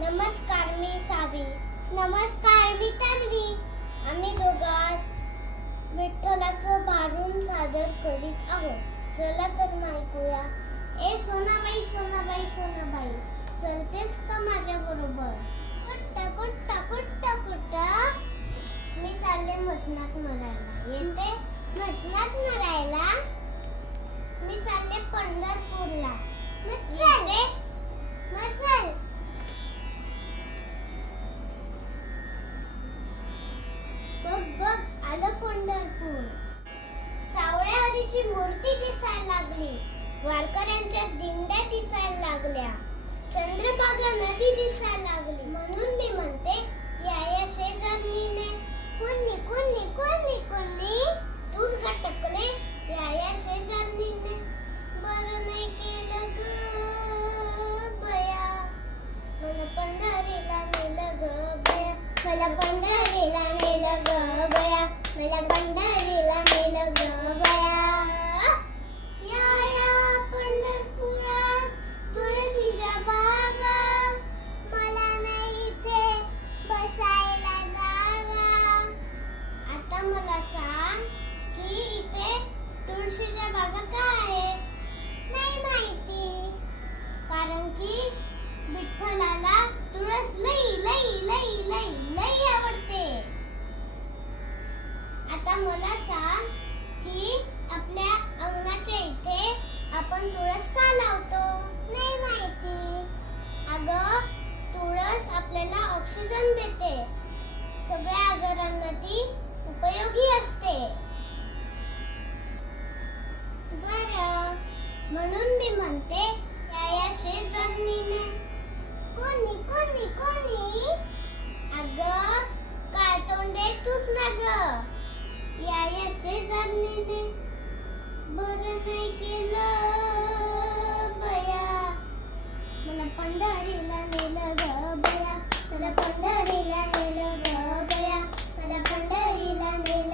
नमस्कार, मी सावी. नमस्कार, मी तन्वी. आम्ही दोघं विठ्ठलाचं भारुड सादर करीत आहोत. चला तर ऐकूया. ए सोनाबाई, सोनाबाई, सोनाबाई, चलतेस का माझ्या बरोबर? कुठं कुठं कुठं कुठं? मी चालले मसनात मरायला. येते मसनात मरायला? मी चालले पंढरपूरला. मग चल. बघ बघ, आलं पंढरपूर. सावळ्या हरीची मूर्ती दिसायला लागली. वारकऱ्यांच्या दिंड्या दिसायला लागल्या. चंद्रभागा नदी दिसायला लागली. म्हणून मी म्हणते, या शेजारणीने कोणी कोणी कोणी कोणी तूच गटकले. या शेजारणीने बरं नाही केलं ग बया. मला पंढरीला नेलं ग बया. मला पंढरीला नेलं ग बया. मला पंढरीला नेलं ग बया. या पंढरपुरात तुळशीच्या बागा. मला नाही इथे बसायला जागा. आता मला सांग की इथे तुळशीच्या बागा का आहेत? नाही माहिती. कारण की विठ्ठलाला तुळस लई लई लई लई लई आवडते. आता मला सांग की आपल्या अंगणाच्या इथे आपण तुळस का लावतो? नाही माहिती. अगं, तुळस आपल्याला ऑक्सिजन देते. सगळ्या आजारांना ती उपयोगी असते. बरं, म्हणून मी म्हणते, या शेजारणीने कोणी कोणी कोणी? अगं, काय तोंडे तूच ना ग. या शेजारणीने बरं नाही केलं बया. मला पंढरीला नेलं ग बया. मला पंढरीला नेलं ग बया. मला पंढरीला नेलं